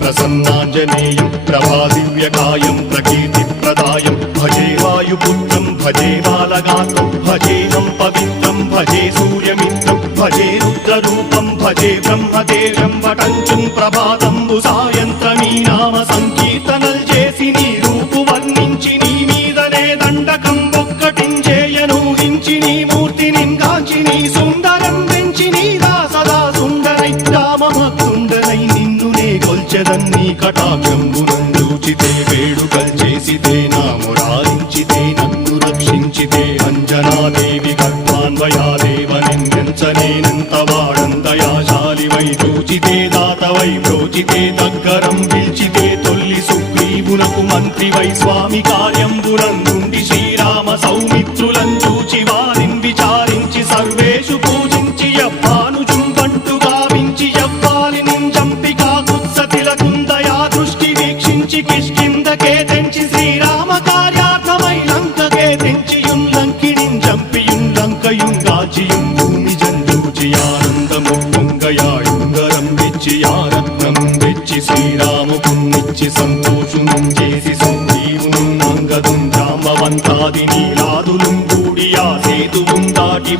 ప్రసన్నాంజనేయం ప్రభాదివ్యకాయం ప్రకీర్తిప్రదాయం భజే వాయుపుత్రం భజే బాలగాత్రం భజేహం పవిత్రం భజే సూర్యమిత్రం భజే రుద్రరూపం భజే బ్రహ్మదేవం వటంచుం ప్రభాతంబు సాయంత్రమీ నామ సంకీర్తనల్ చేసి నీ రూపు వర్ణించి నీ మీదనే దండకం ఒక్కటించేయనూహించి నీ మూర్తిని గాంచి నీ సుందరం పెంచి నీదా సదా సుందరై రామభక్తుండనై నిన్నునే కొల్చెదన్నీ కటాక్షంబునందూచితే వేడుకల్ చేసితే నా మురారించితే నన్ను రక్షించితే అంజనాదేవి గర్భాన్వయాదేవనిందించనేనంత వాడందయాశాలివై చూచితే దాతవై బ్రోచితే దగ్గరం పిల్చితే తొల్లి సుగ్రీవునకు మంత్రివై స్వామి కార్యంబునందుండి శ్రీరామ సౌమిత్రులం చూచి వారిని విచారించి సర్వేషు పూజించి యవ్వానుజుంబంటు గావించి యవ్వాలిని చంపికా కుత్సతిలకుందయా దృష్టి వీక్షించి కిష్కిందకే తెంచి శ్రీరామ కార్యార్థమై లంకకే తెంచియుం లంకిణిం చంపియుం లంకయుం గాచియుం భూమి జందూచి ఆనందము పొంగయాయుంగరం వెచ్చి ఆరత్నం వెచ్చి శ్రీరాముకున్నిచ్చి సంతోషునం చేసి సుగ్రీవును అంగదుం జాంబవంతాది నీలాదులుం కూడి ఆ సేతువుం దాటి